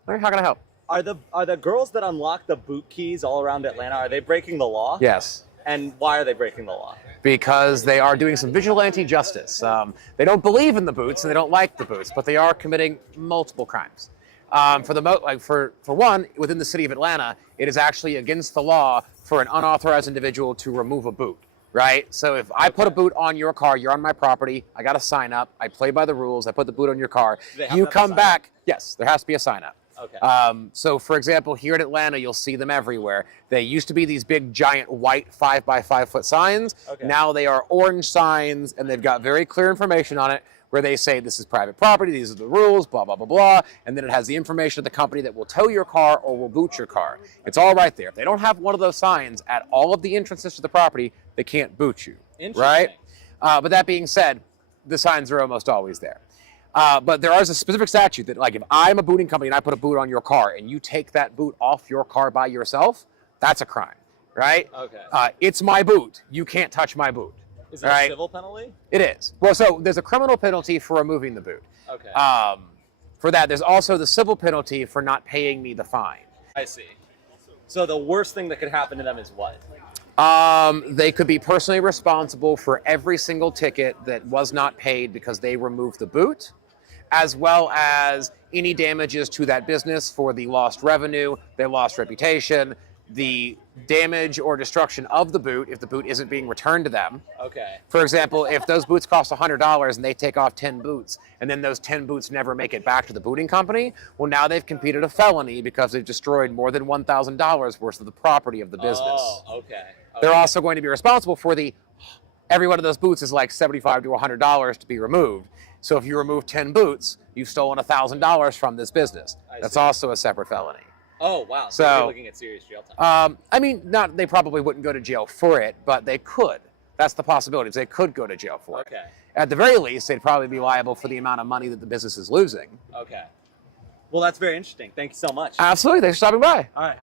All right, how can I help? Are the girls that unlock the boot keys all around Atlanta, are they breaking the law? Yes. And why are they breaking the law? Because they are doing some vigilante justice. They don't believe in the boots and they don't like the boots, but they are committing multiple crimes. For one, within the city of Atlanta, it is actually against the law for an unauthorized individual to remove a boot. Right? So if I put a boot on your car, you're on my property, I got to sign up, I play by the rules, I put the boot on your car, you come back, yes, there has to be a sign up. Okay. So for example, here in Atlanta, you'll see them everywhere. They used to be these big, giant, white 5x5 foot signs. Okay. Now they are orange signs, and they've got very clear information on it where they say this is private property, these are the rules, blah, blah, blah, blah. And then it has the information of the company that will tow your car or will boot your car. It's all right there. If they don't have one of those signs at all of the entrances to the property, they can't boot you, right? But that being said, the signs are almost always there. But there is a specific statute that, like, if I'm a booting company and I put a boot on your car and you take that boot off your car by yourself, that's a crime, right? Okay. It's my boot. You can't touch my boot. Is it a civil penalty? It is. Well, so there's a criminal penalty for removing the boot. Okay. For that, there's also the civil penalty for not paying me the fine. I see. So the worst thing that could happen to them is what? They could be personally responsible for every single ticket that was not paid because they removed the boot, as well as any damages to that business for the lost revenue, their lost reputation, the damage or destruction of the boot if the boot isn't being returned to them. Okay. For example, if those boots cost $100 and they take off 10 boots, and then those 10 boots never make it back to the booting company, well, now they've committed a felony because they've destroyed more than $1,000 worth of the property of the business. Oh, okay. They're also going to be responsible for every one of those boots is like $75 to $100 to be removed. So if you remove 10 boots, you've stolen $1,000 from this business. That's also a separate felony. Oh, wow. So you're looking at serious jail time. I mean, they probably wouldn't go to jail for it, but they could. That's the possibility. They could go to jail for it. Okay. At the very least, they'd probably be liable for the amount of money that the business is losing. Okay. Well, that's very interesting. Thank you so much. Absolutely. Thanks for stopping by. All right.